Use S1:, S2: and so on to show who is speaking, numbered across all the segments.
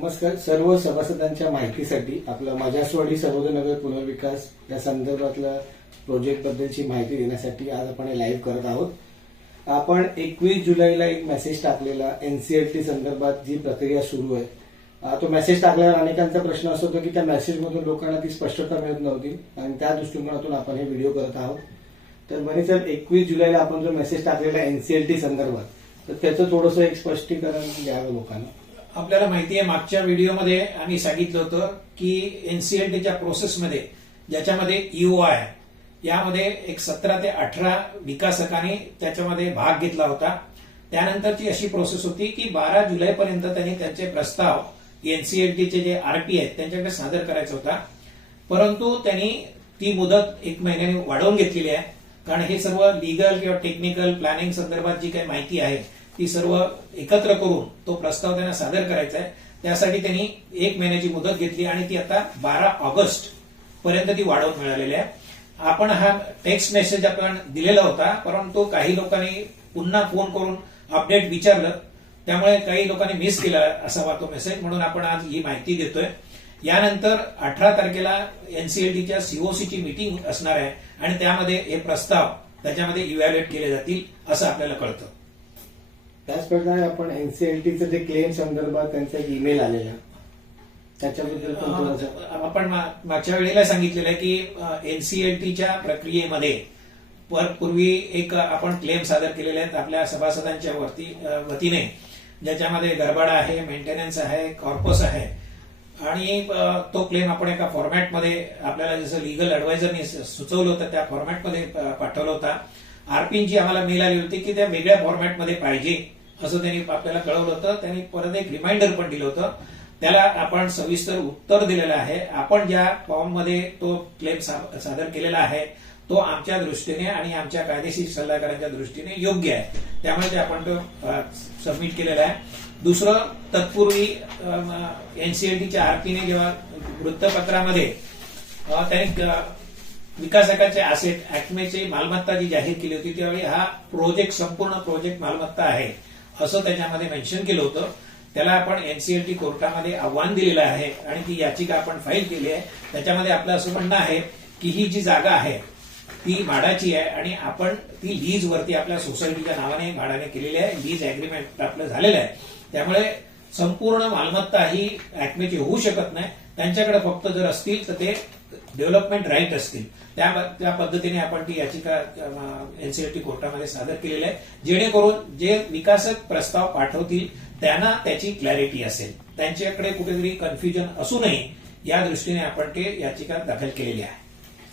S1: नमस्कार. सर्व सभासदांच्या माहितीसाठी आपलं माझ्यासवाडी सर्वोदयनगर पुनर्विकास या संदर्भातल्या प्रोजेक्ट बद्दलची माहिती देण्यासाठी आज आपण हे लाईव्ह करत आहोत. आपण एकवीस जुलैला एक मेसेज टाकलेला एनसीएलटी संदर्भात जी प्रक्रिया सुरू आहे. तो मेसेज टाकल्यावर अनेकांचा प्रश्न असं होतो की त्या मेसेजमधून लोकांना ती स्पष्टता मिळत नव्हती आणि त्या दृष्टिकोनातून आपण हे व्हिडिओ करत आहोत. तर बने सर एकवीस जुलैला आपण जो मेसेज टाकलेला एनसीएलटी संदर्भात तर त्याचं थोडंसं एक स्पष्टीकरण द्यावं लोकांना.
S2: आपल्याला माहिती आहे मागच्या व्हिडिओमध्ये आम्ही सांगितलं होतं की एनसीएलटीच्या प्रोसेसमध्ये ज्याच्यामध्ये ईओ यामध्ये एक सतरा ते अठरा विकासकांनी त्याच्यामध्ये भाग घेतला होता. त्यानंतरची अशी प्रोसेस होती की बारा जुलैपर्यंत त्यांनी त्यांचे प्रस्ताव एनसीएलटीचे जे आरपी आहेत त्यांच्याकडे सादर करायचा होता. परंतु त्यांनी ती मुदत एक महिन्याने वाढवून घेतलेली आहे. कारण हे सर्व लिगल किंवा टेक्निकल प्लॅनिंग संदर्भात जी काही माहिती आहे ती सर्व एकत्र करून तो प्रस्ताव त्यांना सादर करायचा आहे त्यासाठी त्यांनी एक महिन्याची मुदत घेतली आणि ती आता बारा ऑगस्ट पर्यंत ती वाढवून मिळालेली आहे. आपण हा टेक्स्ट मेसेज आपण दिलेला होता परंतु काही लोकांनी पुन्हा फोन करून अपडेट विचारलं. त्यामुळे काही लोकांनी मिस केला असा तो मेसेज म्हणून आपण आज ही माहिती देतोय. यानंतर अठरा तारखेला एनसीएलटीच्या सीओसीची मीटिंग असणार आहे आणि त्यामध्ये हे प्रस्ताव त्याच्यामध्ये इव्हॅल्युएट केले जातील असं आपल्याला कळतं.
S1: त्याचप्रकारे आपण एनसीएलटीचं जे क्लेम संदर्भात त्यांचा एक ईमेल आलेला. त्याच्याबद्दल
S2: आपण मागच्या वेळेला सांगितलेलं आहे की एनसीएलटीच्या प्रक्रियेमध्ये पर- पूर्वी एक आपण क्लेम सादर केलेले आहेत आपल्या सभासदांच्या वरती वतीने. ज्याच्यामध्ये गरबाडा आहे मेंटेनन्स आहे कॉर्पस आहे. आणि तो क्लेम आपण एका फॉर्मॅटमध्ये आपल्याला जसं लिगल अडवायझरनी सुचवलं होतं त्या फॉर्मॅटमध्ये पाठवलं होता. आरपीची आम्हाला मेल आली होती की त्या वेगळ्या फॉर्मॅटमध्ये पाहिजे असं त्यांनी आपल्याला कळवलं होतं. त्यांनी परत एक रिमाइंडर पण दिलं होतं. त्याला आपण सविस्तर उत्तर दिलेलं आहे. आपण ज्या फॉर्ममध्ये तो क्लेम सा- सादर केलेला आहे तो आमच्या दृष्टीने आणि आमच्या कायदेशीर सल्लागारांच्या दृष्टीने योग्य आहे. त्यामुळे ते आपण तो सबमिट केलेला आहे. दुसरं तत्पूर्वी एनसीएलटीच्या आरपीने जेव्हा वृत्तपत्रामध्ये त्यांनी विकासकाचे असेट अॅक्मेची मालमत्ता जी जाहीर केली होती त्यावेळी हा प्रोजेक्ट संपूर्ण प्रोजेक्ट मालमत्ता आहे असं त्याच्यामध्ये मेन्शन केलं होतं. त्याला आपण एनसीएलटी कोर्टामध्ये आव्हान दिलेलं आहे आणि ती याचिका आपण फाईल केली आहे. त्याच्यामध्ये आपलं असं म्हणणं आहे की ही जी जागा आहे ती भाडाची आहे आणि आपण ती लीज वरती आपल्या सोसायटीच्या नावाने भाड्याने केलेली आहे. लीज अग्रीमेंट आपलं झालेलं आहे. त्यामुळे संपूर्ण मालमत्ता ही अॅक्मेची होऊ शकत नाही. त्यांच्याकडे फक्त जर असतील तर ते डेव्हलपमेंट राईट असतील. त्या त्या पद्धतीने आपण ती याचिका एनसीएलटी कोर्टामध्ये सादर केलेली आहे. जेणेकरून जे विकासक प्रस्ताव पाठवतील त्यांना त्याची क्लॅरिटी असेल. त्यांच्याकडे कुठेतरी कन्फ्युजन असू नये या दृष्टीने आपण ते याचिका दाखल केलेली आहे.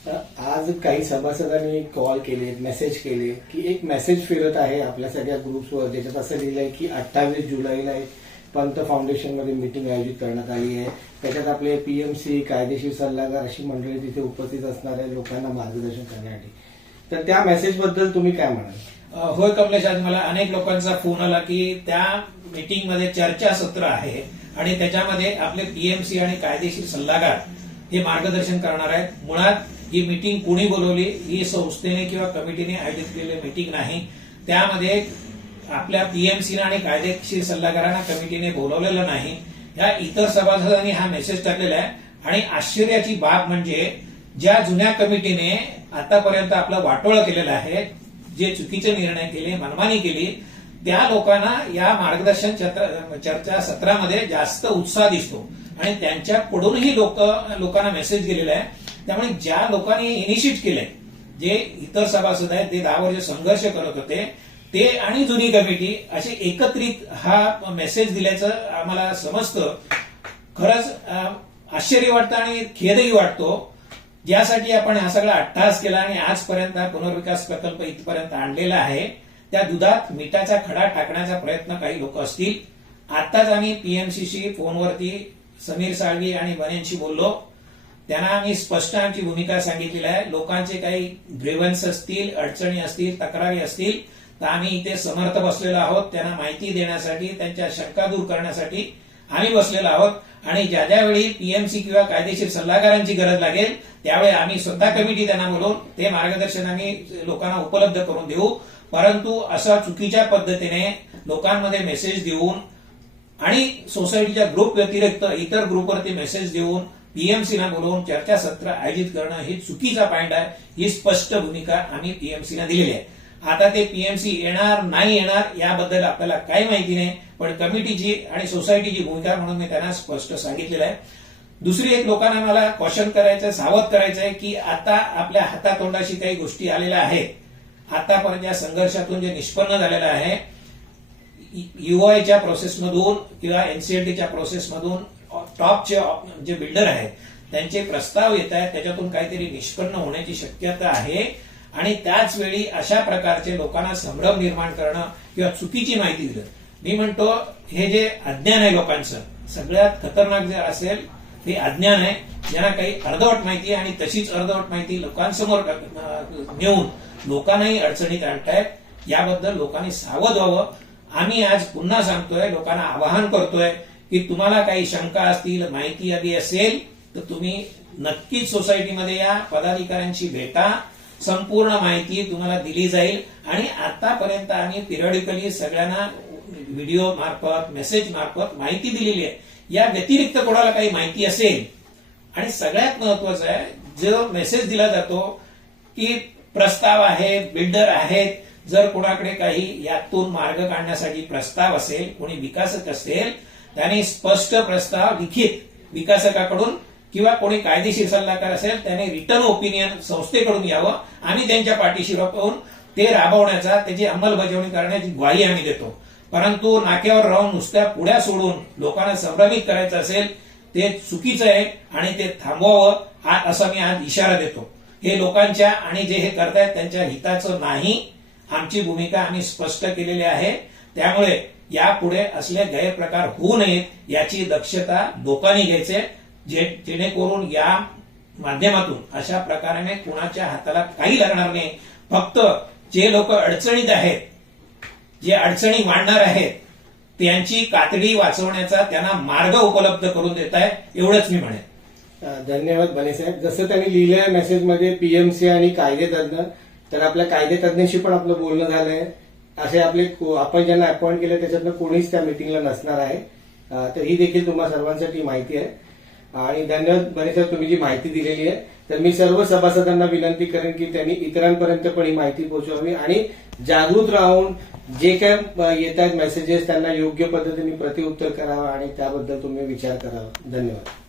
S1: तर आज काही सभासदांनी कॉल केले मेसेज केले की एक मेसेज फिरत आहे आपल्या सगळ्या ग्रुप्सवर ज्याच्यात असं लिहिलंय की अठ्ठावीस जुलैला एक पंत फाउंडेशनमध्ये मीटिंग आयोजित करण्यात आली आहे. त्याच्यात आपले पीएमसी कायदेशीर सल्लागार अशी मंडळी तिथे उपस्थित असणार आहे लोकांना मार्गदर्शन करण्यासाठी. तर त्या मेसेजबद्दल तुम्ही काय म्हणाल?
S2: होय कमलेश आज मला अनेक लोकांचा फोन आला की त्या मीटिंगमध्ये चर्चासत्र आहे आणि त्याच्यामध्ये आपले पीएमसी आणि कायदेशीर सल्लागार हे मार्गदर्शन करणार आहेत. मुळात ही मीटिंग कोणी बोलवली? ही संस्थेने किंवा कमिटीने आयोजित केलेली मीटिंग नाही. त्यामध्ये आपल्या पीएमसीनं आणि कायदेशीर सल्लागारांना कमिटीने बोलवलेलं नाही. या इतर सभासदांनी हा मेसेज टाकलेला आहे. आणि आश्चर्याची बाब म्हणजे ज्या जुन्या कमिटीने आतापर्यंत आपलं वाटोळं केलेलं आहे जे चुकीचे निर्णय केले मनमानी केली त्या लोकांना या मार्गदर्शन चर्चा सत्रामध्ये जास्त उत्साह दिसतो. आणि त्यांच्याकडूनही लोक लोकांना मेसेज गेलेला आहे. त्यामुळे ज्या लोकांनी इनिशिएट केलंय जे इतर सभासद आहेत ते दहा वर्ष संघर्ष करत होते ते आणि जुनी कमिटी असे एकत्रित हा मेसेज दिल्याचं आम्हाला समजतं. खरंच आश्चर्य वाटतं आणि खेदही वाटतो. ज्यासाठी आपण हा सगळा अट्टहास केला आणि आजपर्यंत हा पुनर्विकास प्रकल्प इथपर्यंत आणलेला आहे त्या दुधात मिठाचा खडा टाकण्याचा प्रयत्न काही लोक असतील. आताच आम्ही पीएमसीशी फोनवरती समीर साळवी आणि बनेंशी बोललो. त्यांना आम्ही स्पष्ट आमची भूमिका सांगितलेली आहे. लोकांचे काही ग्रेव्हन्स असतील अडचणी असतील तक्रारी असतील तर आम्ही इथे समर्थ बसलेलो आहोत. त्यांना माहिती देण्यासाठी त्यांच्या शंका दूर करण्यासाठी आम्ही बसलेलो आहोत. आणि ज्या ज्यावेळी पीएमसी किंवा कायदेशीर सल्लागारांची गरज लागेल त्यावेळी आम्ही स्वतः कमिटी त्यांना बोलवून ते मार्गदर्शन आम्ही लोकांना उपलब्ध करून देऊ. परंतु असा चुकीच्या पद्धतीने लोकांमध्ये मेसेज देऊन आणि सोसायटीच्या ग्रुप व्यतिरिक्त इतर ग्रुपवरती मेसेज देऊन पीएमसीला बोलवून चर्चासत्र आयोजित करणं हे चुकीचा पॉईंट आहे. ही स्पष्ट भूमिका आम्ही पीएमसीला दिलेली आहे. आता ते पीएमसी येणार नाही येणार याबद्दल आपल्याला काही माहिती नाही पण कमिटीची आणि सोसायटीची भूमिका म्हणून मी त्यांना स्पष्ट सांगितलेलं आहे. दुसरी एक लोकांना मला क्वेश्चन करायचं सावध करायचं आहे की आता आपल्या हातातोंडाशी काही गोष्टी आलेल्या आहेत. आतापर्यंत या संघर्षातून जे निष्पन्न झालेलं आहे युआयच्या प्रोसेसमधून किंवा एनसीएलटीच्या प्रोसेसमधून टॉपचे जे बिल्डर आहेत त्यांचे प्रस्ताव येत आहेत त्याच्यातून काहीतरी निष्पन्न होण्याची शक्यता आहे. आणि त्याच वेळी अशा प्रकारचे लोकांना संभ्रम निर्माण करणं किंवा चुकीची माहिती दिलं. मी म्हणतो हे जे अज्ञान आहे लोकांचं सगळ्यात खतरनाक जे असेल ते अज्ञान आहे ज्यांना काही अर्धवट माहिती आहे आणि तशीच अर्धवट माहिती लोकांसमोर नेऊन लोकांनाही अडचणीत आणतायत याबद्दल लोकांनी सावध व्हावं. आम्ही आज पुन्हा सांगतोय लोकांना आवाहन करतोय की तुम्हाला काही शंका असतील माहिती हवी असेल तर तुम्ही नक्कीच सोसायटीमध्ये या पदाधिकाऱ्यांशी भेटा संपूर्ण माहिती तुम्हाला दिली जाईल. आणि आतापर्यंत आम्ही पिरियडिकली सगळ्यांना व्हिडिओ मार्फत मेसेज मार्फत माहिती दिलेली आहे. या व्यतिरिक्त कोणाला काही माहिती असेल आणि सगळ्यात महत्वाचं आहे जो मेसेज दिला जातो की प्रस्ताव आहे बिल्डर आहेत जर कोणाकडे काही यातून मार्ग काढण्यासाठी प्रस्ताव असेल कोणी विकासक असेल त्याने स्पष्ट प्रस्ताव लिखित विकासकाकडून किंवा कोणी कायदेशीर सल्लागार असेल त्याने रिटर्न ओपिनियन संस्थेकडून यावं. आम्ही त्यांच्या पाठीशी पाहून ते राबवण्याचा त्याची अंमलबजावणी करण्याची ग्वाही आम्ही देतो. परंतु नाक्यावर राहून नुसत्या पुढ्या सोडून लोकांना संभ्रमित करायचं असेल ते चुकीचं आहे आणि ते थांबवावं हा असा मी आज इशारा देतो. हे लोकांच्या आणि जे हे करतायत त्यांच्या हिताचं नाही. आमची भूमिका आम्ही स्पष्ट केलेली आहे. त्यामुळे यापुढे असले गैरप्रकार होऊ नयेत याची दक्षता लोकांनी घ्यायचे. जे जेणेकरून या माध्यमातून अशा प्रकाराने कुणाच्या हाताला काही लागणार नाही. फक्त जे लोक अडचणीत आहेत जे अडचणी मांडणार आहेत त्यांची कातडी वाचवण्याचा त्यांना मार्ग उपलब्ध करून देत आहे एवढंच मी म्हणेन.
S1: धन्यवाद बने साहेब. जसं त्यांनी लिहिलेल्या मेसेजमध्ये पीएमसी आणि कायदेतज्ञ तर आपल्या कायदेतज्ञाशी पण आपलं बोलणं झालंय. असे आपले आपण ज्यांना अपॉइंट केलं त्याच्यातनं कोणीच त्या मिटिंगला नसणार आहे. तर ही देखील तुम्हा सर्वांसाठी माहिती आहे. आणि धन्यवाद बने तुम्ही जी माहिती दिलेली आहे तर मी सर्व सभासदांना विनंती करेन की त्यांनी इतरांपर्यंत पण ही माहिती पोहोचवावी आणि जागृत राहून जे काय येत आहेत मेसेजेस त्यांना योग्य पद्धतीने प्रतिउत्तर करावं आणि त्याबद्दल तुम्ही विचार करावा. धन्यवाद.